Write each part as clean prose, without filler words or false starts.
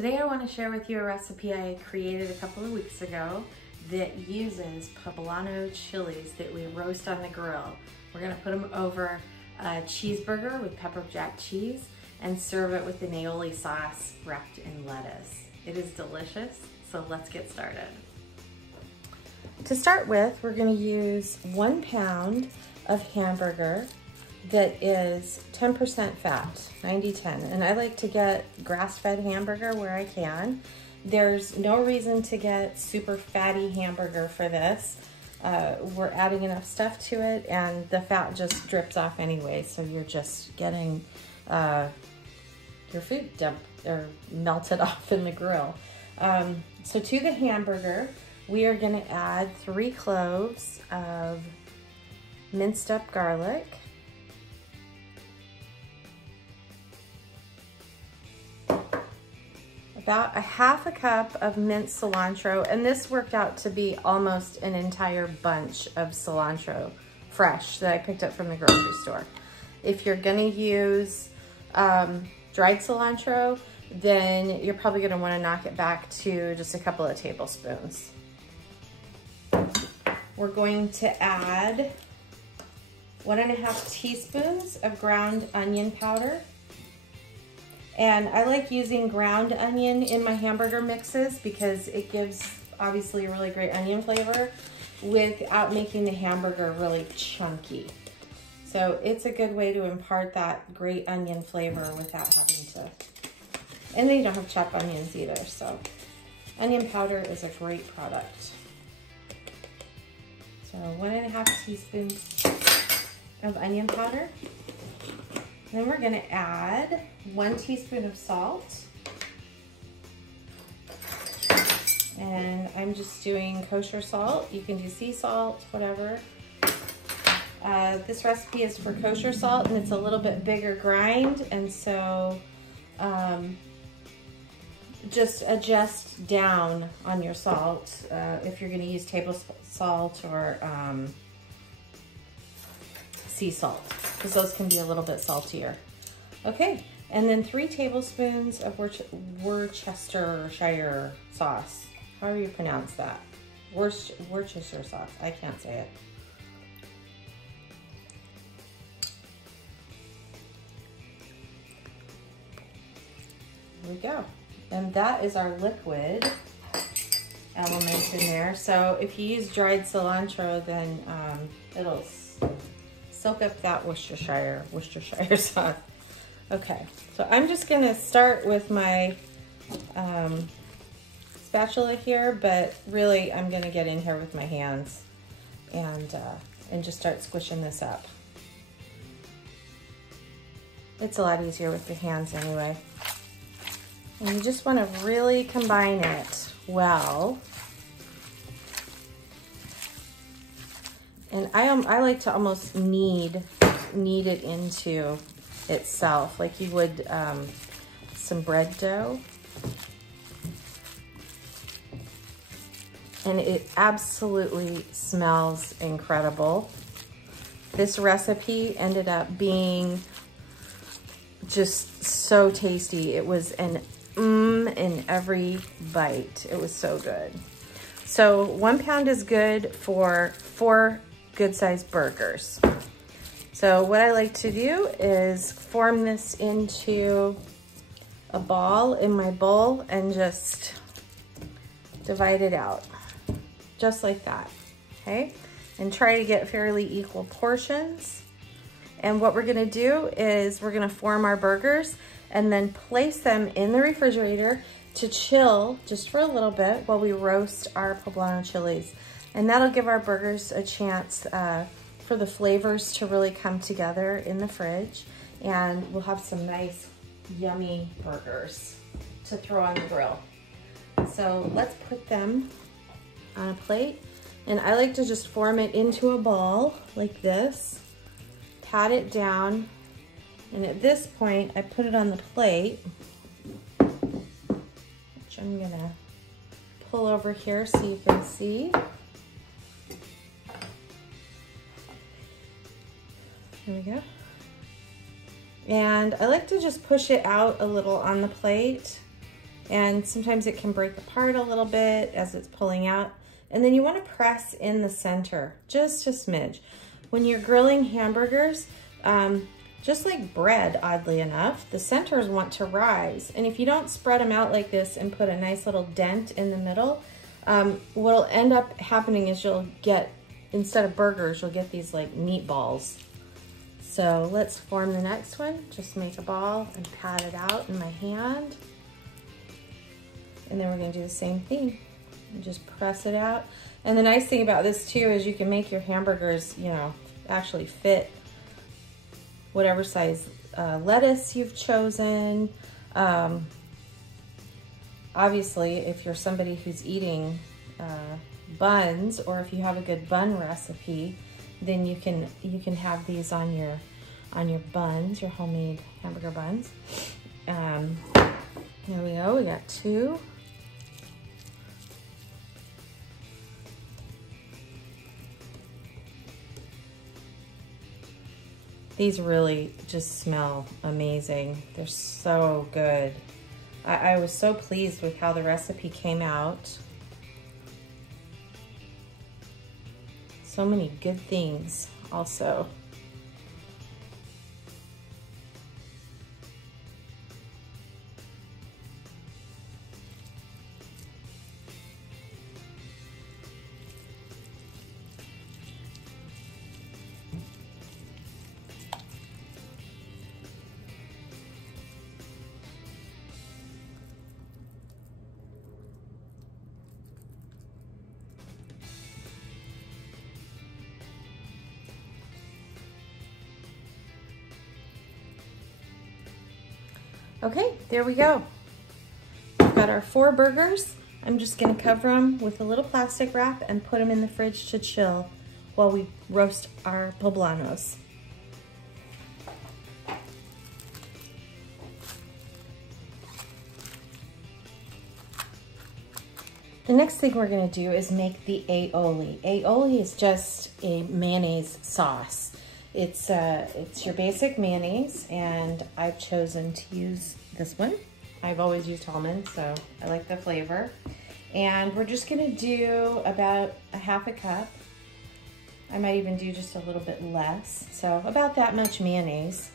Today I want to share with you a recipe I created a couple of weeks ago that uses Poblano chilies that we roast on the grill. We're going to put them over a cheeseburger with pepper jack cheese and serve it with an aioli sauce wrapped in lettuce. It is delicious, so let's get started. To start with, we're going to use 1 pound of hamburger that is 10% fat, 90-10. And I like to get grass-fed hamburger where I can. There's no reason to get super fatty hamburger for this. We're adding enough stuff to it and the fat just drips off anyway, so you're just getting your food dumped or melted off in the grill. So to the hamburger, we are gonna add 3 cloves of minced up garlic, about a half a cup of minced cilantro, and this worked out to be almost an entire bunch of cilantro, fresh, that I picked up from the grocery store. If you're gonna use dried cilantro, then you're probably gonna wanna knock it back to just a couple of tablespoons. We're going to add 1.5 teaspoons of ground onion powder. And I like using ground onion in my hamburger mixes because it gives obviously a really great onion flavor without making the hamburger really chunky. So it's a good way to impart that great onion flavor without having to, and then you don't have chopped onions either, so onion powder is a great product. So 1.5 teaspoons of onion powder. Then we're gonna add 1 teaspoon of salt. And I'm just doing kosher salt. You can do sea salt, whatever. This recipe is for kosher salt and it's a little bit bigger grind, and so just adjust down on your salt if you're gonna use table salt or sea salt, because those can be a little bit saltier. Okay, and then 3 tablespoons of Worcestershire sauce. How do you pronounce that? Worcestershire sauce. I can't say it. There we go. And that is our liquid element in there. So if you use dried cilantro, then it'll soak up that Worcestershire sauce. Okay, so I'm just gonna start with my spatula here, but really I'm gonna get in here with my hands and just start squishing this up. It's a lot easier with your hands anyway. And you just wanna really combine it well. And I like to almost knead it into itself, like you would some bread dough. And it absolutely smells incredible. This recipe ended up being just so tasty. It was an in every bite. It was so good. So 1 pound is good for 4 good-sized burgers. So what I like to do is form this into a ball in my bowl and just divide it out, just like that, okay? And try to get fairly equal portions. And what we're gonna do is we're gonna form our burgers and then place them in the refrigerator to chill just for a little bit while we roast our Poblano chilies. And that'll give our burgers a chance for the flavors to really come together in the fridge. And we'll have some nice, yummy burgers to throw on the grill. So let's put them on a plate. And I like to just form it into a ball like this, pat it down. And at this point, I put it on the plate, which I'm gonna pull over here so you can see. Here we go. And I like to just push it out a little on the plate and sometimes it can break apart a little bit as it's pulling out. And then you want to press in the center, just a smidge. When you're grilling hamburgers, just like bread, oddly enough, the centers want to rise. And if you don't spread them out like this and put a nice little dent in the middle, what'll end up happening is you'll get, instead of burgers, you'll get these like meatballs. So let's form the next one. Just make a ball and pat it out in my hand. And then we're gonna do the same thing. And just press it out. And the nice thing about this too is you can make your hamburgers, you know, actually fit whatever size lettuce you've chosen. Obviously, if you're somebody who's eating buns, or if you have a good bun recipe, then you can have these on your buns, your homemade hamburger buns. Here we go. We got 2. These really just smell amazing. They're so good. I was so pleased with how the recipe came out. So many good things also. Okay, there we go. We've got our 4 burgers. I'm just gonna cover them with a little plastic wrap and put them in the fridge to chill while we roast our poblanos. The next thing we're gonna do is make the aioli. Aioli is just a mayonnaise sauce. It's your basic mayonnaise, and I've chosen to use this one. I've always used almond, so I like the flavor. And we're just gonna do about a 1/2 cup. I might even do just a little bit less. So about that much mayonnaise.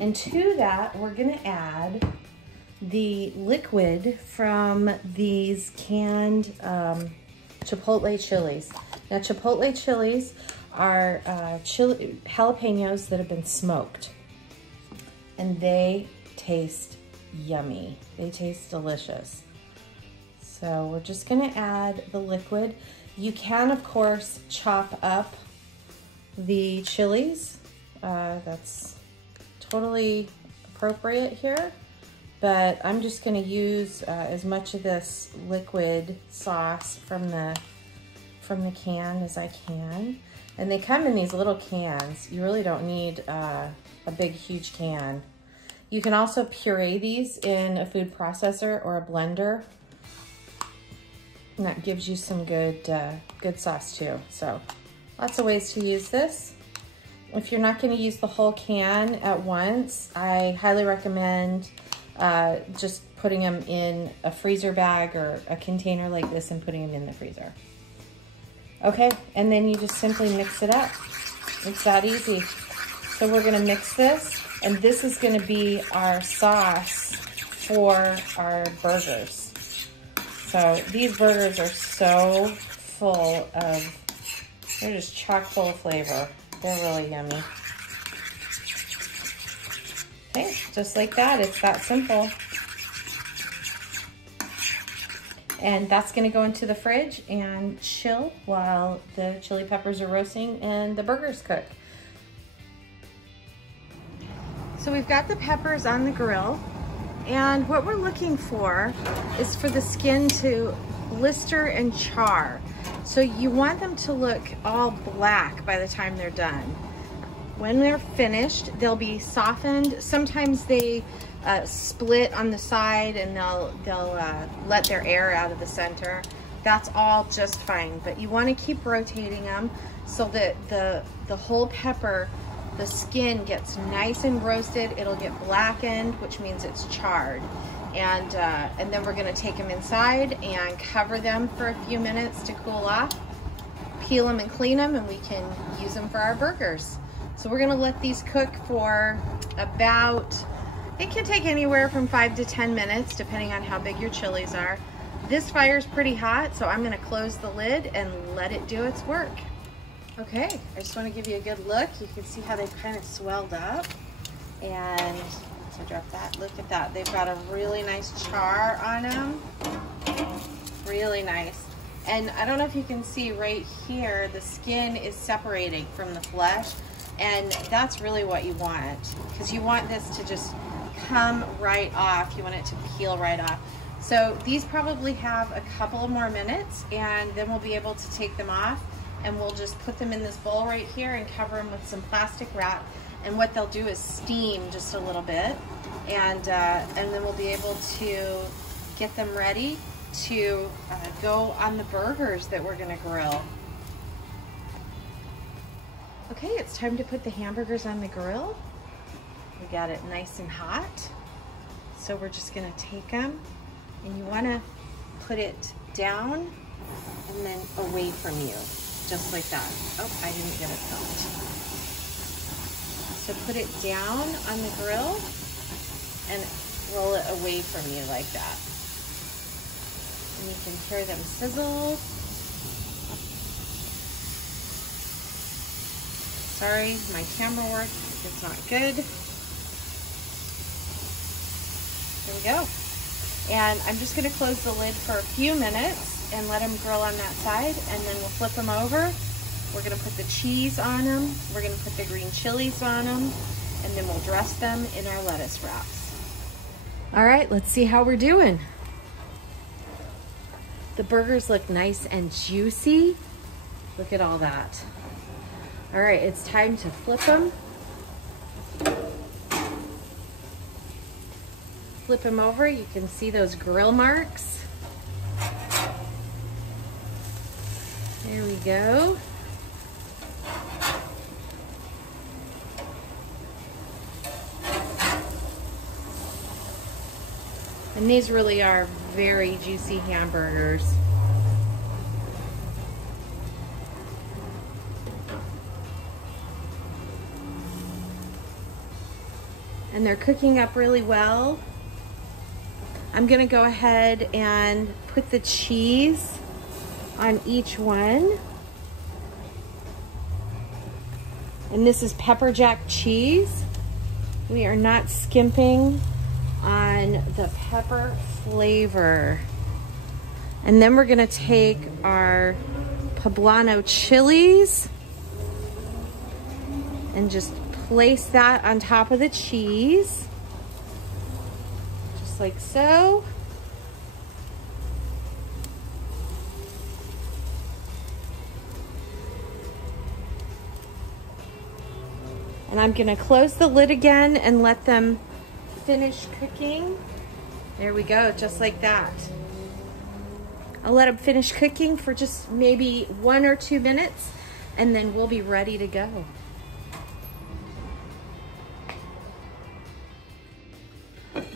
And to that, we're gonna add the liquid from these canned chipotle chilies. Now, chipotle chilies are jalapenos that have been smoked, and they taste yummy. They taste delicious. So we're just gonna add the liquid. You can, of course, chop up the chilies. That's totally appropriate here, but I'm just gonna use as much of this liquid sauce from the can as I can. And they come in these little cans. You really don't need a big, huge can. You can also puree these in a food processor or a blender. And that gives you some good sauce too. So lots of ways to use this. If you're not gonna use the whole can at once, I highly recommend just putting them in a freezer bag or a container like this and putting them in the freezer. Okay, and then you just simply mix it up. It's that easy. So we're gonna mix this, and this is gonna be our sauce for our burgers. So these burgers are so full of, they're just chock full of flavor. They're really yummy. Okay, just like that, it's that simple. And that's gonna go into the fridge and chill while the chili peppers are roasting and the burgers cook. So we've got the peppers on the grill, and what we're looking for is for the skin to blister and char. So you want them to look all black by the time they're done. When they're finished, they'll be softened. Sometimes they split on the side and they'll let their air out of the center. That's all just fine, but you want to keep rotating them so that the whole pepper, the skin gets nice and roasted. It'll get blackened, which means it's charred. And then we're gonna take them inside and cover them for a few minutes to cool off, peel them and clean them, and we can use them for our burgers. So we're gonna let these cook for about, it can take anywhere from 5 to 10 minutes, depending on how big your chilies are. This fire's pretty hot, so I'm gonna close the lid and let it do its work. Okay, I just wanna give you a good look. You can see how they've kind of swelled up. And so drop that, look at that. They've got a really nice char on them. Really nice. And I don't know if you can see right here, the skin is separating from the flesh. And that's really what you want, because you want this to just come right off. You want it to peel right off. So these probably have a couple of more minutes, and then we'll be able to take them off, and we'll just put them in this bowl right here and cover them with some plastic wrap. And what they'll do is steam just a little bit, and then we'll be able to get them ready to go on the burgers that we're gonna grill. Okay, it's time to put the hamburgers on the grill. We got it nice and hot. So we're just gonna take them, and you wanna put it down and then away from you, just like that. Oh, I didn't get it cooked. So put it down on the grill and roll it away from you like that. And you can hear them sizzle. Sorry, my camera work is not good. There we go. And I'm just gonna close the lid for a few minutes and let them grill on that side, and then we'll flip them over. We're gonna put the cheese on them. We're gonna put the green chilies on them, and then we'll dress them in our lettuce wraps. All right, let's see how we're doing. The burgers look nice and juicy. Look at all that. All right, it's time to flip them. Flip them over, you can see those grill marks. There we go. And these really are very juicy hamburgers. And they're cooking up really well. I'm gonna go ahead and put the cheese on each one. And this is pepper jack cheese. We are not skimping on the pepper flavor. And then we're gonna take our Poblano chilies and just place that on top of the cheese, just like so. And I'm gonna close the lid again and let them finish cooking. There we go, just like that. I'll let them finish cooking for just maybe 1 or 2 minutes, and then we'll be ready to go.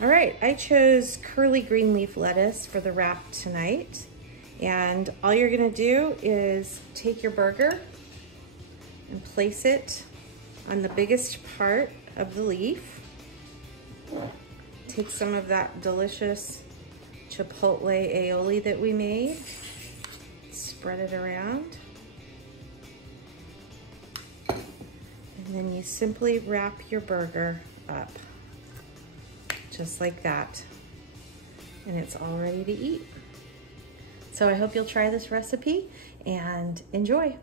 All right, I chose curly green leaf lettuce for the wrap tonight. And all you're gonna do is take your burger and place it on the biggest part of the leaf. Take some of that delicious chipotle aioli that we made, spread it around. And then you simply wrap your burger up, just like that. And it's all ready to eat. So I hope you'll try this recipe and enjoy.